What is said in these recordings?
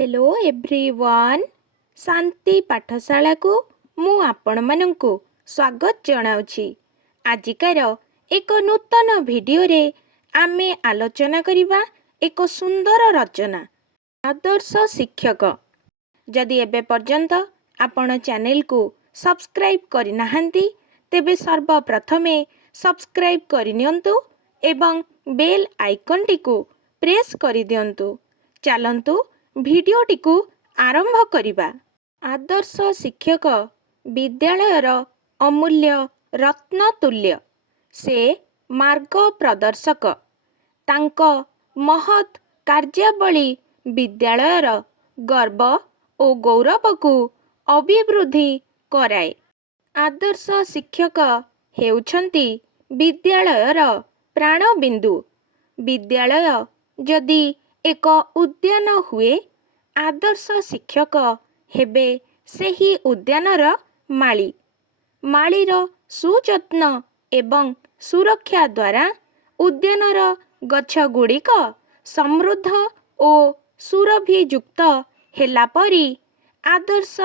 Hello everyone शांति पाठशाला को मु आपण मानंकु स्वागत जनाउछि। आजिकार एक नूतन वीडियो रे आमे आलोचना करिबा एक सुंदर रचना आदर्श शिक्षक। जदि एबे पर्यंत आपण चैनल को सब्सक्राइब करि नाहंती तेबे सर्वप्रथमे सब्सक्राइब करि नियंतु एवं बेल आइकन टी को प्रेस करि दियंतु। चलंतु भिडियोटी को आरंभ करिबा। आदर्श शिक्षक विद्यालयर अमूल्य रत्नतुल्य। से मार्ग प्रदर्शक। तांको महत् कार्यावली विद्यालयर गर्व और गौरव को अभिवृद्धि कराए। आदर्श शिक्षक हेउछंती विद्यालयर प्राणबिंदु। विद्यालय जदि एक उद्यान हुए आदर्श शिक्षक हेबे सेही उद्यानर माली। मालीर सुजत्न एवं सुरक्षा द्वारा उद्यानर गछ गुड़िक समृद्ध और सुरभियुक्त हेला परी आदर्श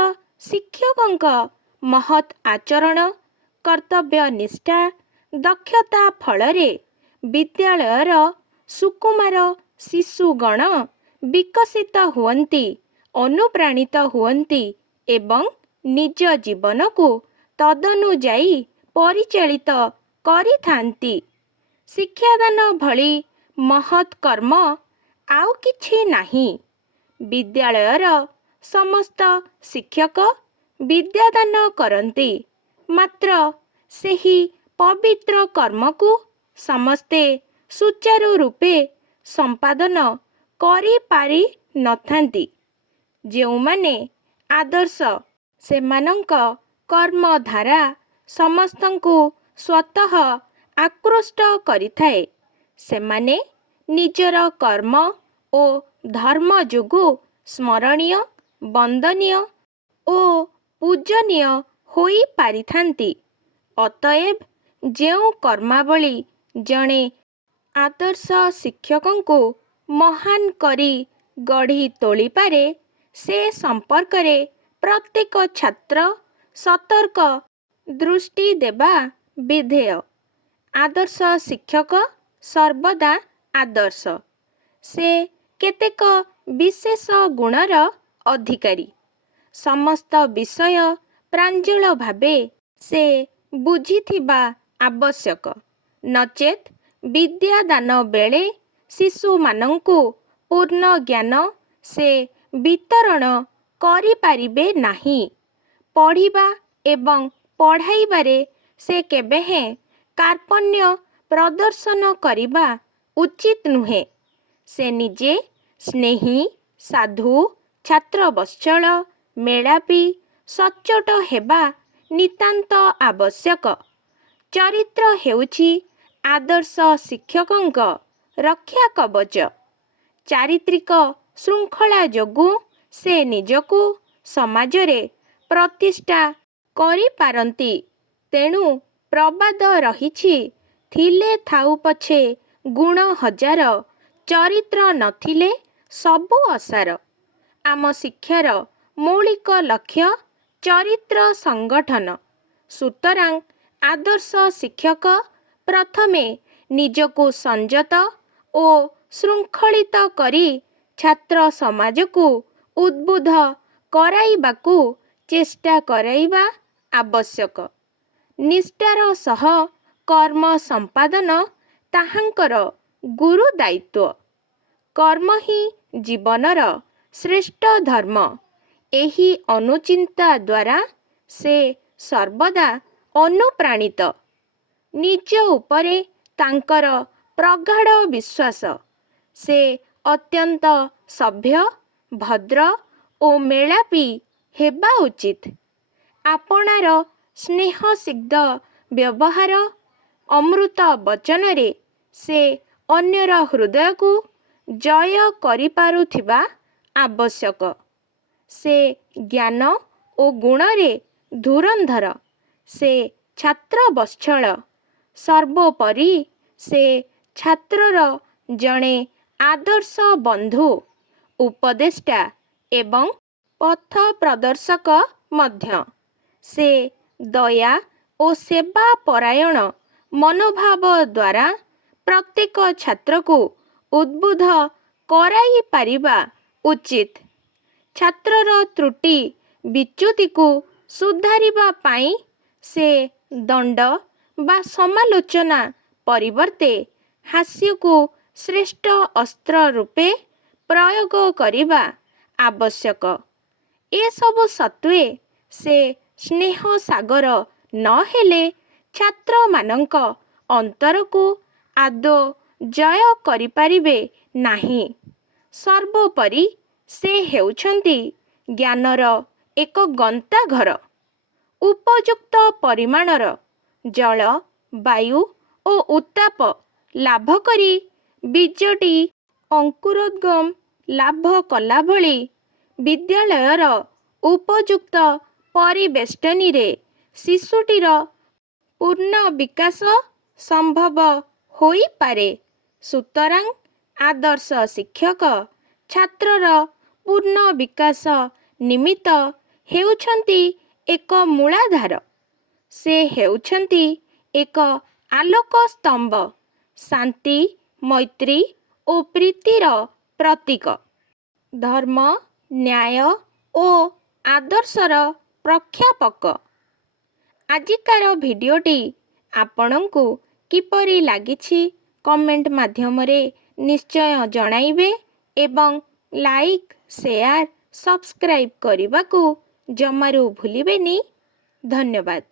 शिक्षकंक महत् आचरण कर्तव्य निष्ठा दक्षता फलरे विद्यालयर सुकुमार शिशुगण विकसित हुअन्ति, अनुप्राणित हुअन्ति एवं निज जीवन को तदनुजाई परिचालित करिथान्ति। शिक्षादान भली महत् कर्म आउ किछि नाही। विद्यालयर समस्त शिक्षक विद्यादान करन्ति, मात्र सेही पवित्र कर्म को समस्ते सुचारू रूपे संपादन करि पारि नथान्ति। जेउमाने आदर्श सेमानंक कर्मधारा समस्तंकु स्वतः आकृष्ट करिथाए। सेमाने निजर कर्म और धर्म जोगु स्मरणीय वंदनीय और पूजनीय होई पारिथान्ति। अतएव जेउ कर्मावली जणे आदर्श शिक्षकंकु महान करी गढ़ी तोली पारे से संपर्क रे प्रत्येक छात्र सतर्क दृष्टि देबा विधेय। आदर्श शिक्षक सर्वदा आदर्श। से केतेक विशेष गुणर अधिकारी। समस्त विषय प्रांजल भावे से बुझिथिबा आवश्यक। नचेत विद्यादान बेले शिशु मानंकु पूर्ण ज्ञान से वितरण करि पारिबे नाही। पढ़िबा एवं पढ़ाइबारे से केबेहे कार्पण्य प्रदर्शन करिबा उचित नुहे। से निजे स्नेही साधु छात्र वत्सल मेलापी सच्चोट हेबा नितांत आवश्यक। चरित्र हेउछि आदर्श शिक्षकंक रक्षा कवच। चारित्रिक श्रृंखला जोगु से निजकु समाज रे प्रतिष्ठा करि पारंती। तेणु प्रबाद रहिछि थिले थाउ पछे गुण हजार चरित्र नथिले सबु असार। आम शिक्षार मौलिक लक्ष्य चरित्र संगठन। सुतरां आदर्श शिक्षक प्रथमे निजकु संयत और श्रृंखलित करी छात्र समाज को उद्बुद्ध कराइबाकु चेष्टा कराइबा आवश्यक। निष्ठार सह कर्म संपादन ताहांकर गुरु दायित्व। कर्म ही जीवनर श्रेष्ठ धर्म। एही अनुचिंता द्वारा से सर्वदा अनुप्राणित। निज उपरे तांकर प्रगाढ़ विश्वास। से अत्यंत सभ्य भद्र और मेलापी हेबा उचित। आपणार स्नेहसिग्ध व्यवहार अमृत वचन रे से अन्यर हृदय को जय करि पारुथिबा आवश्यक। से ज्ञान और गुण रे धुरंधर। से छात्र वत्सल। सर्वोपरि से छात्रर जणे आदर्श बंधु उपदेष्टा ଏବଂ ପଥ ପ୍ରଦର୍ଶକ ମଧ୍ୟ। ସେ ଦୟା ଓ ସେବା ପରାୟଣ ମନୋଭାବ ଦ୍ୱାରା ପ୍ରତ୍ୟେକ ଛାତ୍ରକୁ ଉଦ୍ବୁଦ୍ଧ କରାଇପାରିବା ଉଚିତ। ଛାତ୍ରର ତ୍ରୁଟି ବିଚ୍ୟୁତିକୁ ସୁଧାରିବା ପାଇଁ ସେ ଦଣ୍ଡ ବା ସମାଲୋଚନା ପରିବର୍ତ୍ତେ ହାସ୍ୟକୁ ଶ୍ରେଷ୍ଠ ଅସ୍ତ୍ର ରୂପେ ପ୍ରୟୋଗ କରିବା ଆବଶ୍ୟକ। ଏସବୁ ସତ୍ତ୍ୱେ ସେ ସ୍ନେହ ସାଗର ନହେଲେ ଛାତ୍ରମାନଙ୍କ ଅନ୍ତରକୁ ଆଦୌ ଜୟ କରିପାରିବେ ନାହିଁ। ସର୍ବୋପରି ସେ ହେଉଛନ୍ତି ଜ୍ଞାନର ଏକ ଗନ୍ତାଘର। ଉପଯୁକ୍ତ ପରିମାଣର ଜଳ, ବାୟୁ ଓ ଉତ୍ତାପ ଲାଭ କରି ବୀଜଟି ଅଙ୍କୁରୋଦ୍ଗମ ଲାଭ କଲା ଭଳି ବିଦ୍ୟାଳୟର ଉପଯୁକ୍ତ ପରିବେଷ୍ଟନୀରେ ଶିଶୁଟିର ପୂର୍ଣ୍ଣ ବିକାଶ ସମ୍ଭବ ହୋଇପାରେ। ସୁତରାଂ ଆଦର୍ଶ ଶିକ୍ଷକ ଛାତ୍ରର ପୂର୍ଣ୍ଣ ବିକାଶ ନିମିତ୍ତ ହେଉଛନ୍ତି ଏକ ମୂଳାଧାର। ସେ ହେଉଛନ୍ତି ଏକ ଆଲୋକ ସ୍ତମ୍ଭ, ଶାନ୍ତି, ମୈତ୍ରୀ ଓ ପ୍ରୀତିର ପ୍ରତୀକ, ଧର୍ମ, ନ୍ୟାୟ ଓ ଆଦର୍ଶର ପ୍ରଖ୍ୟାପକ। ଆଜିକାର ଭିଡ଼ିଓଟି ଆପଣଙ୍କୁ କିପରି ଲାଗିଛି କମେଣ୍ଟ ମାଧ୍ୟମରେ ନିଶ୍ଚୟ ଜଣାଇବେ ଏବଂ ଲାଇକ୍, ସେୟାର, ସବସ୍କ୍ରାଇବ୍ କରିବାକୁ ଜମାରୁ ଭୁଲିବେନି। ଧନ୍ୟବାଦ।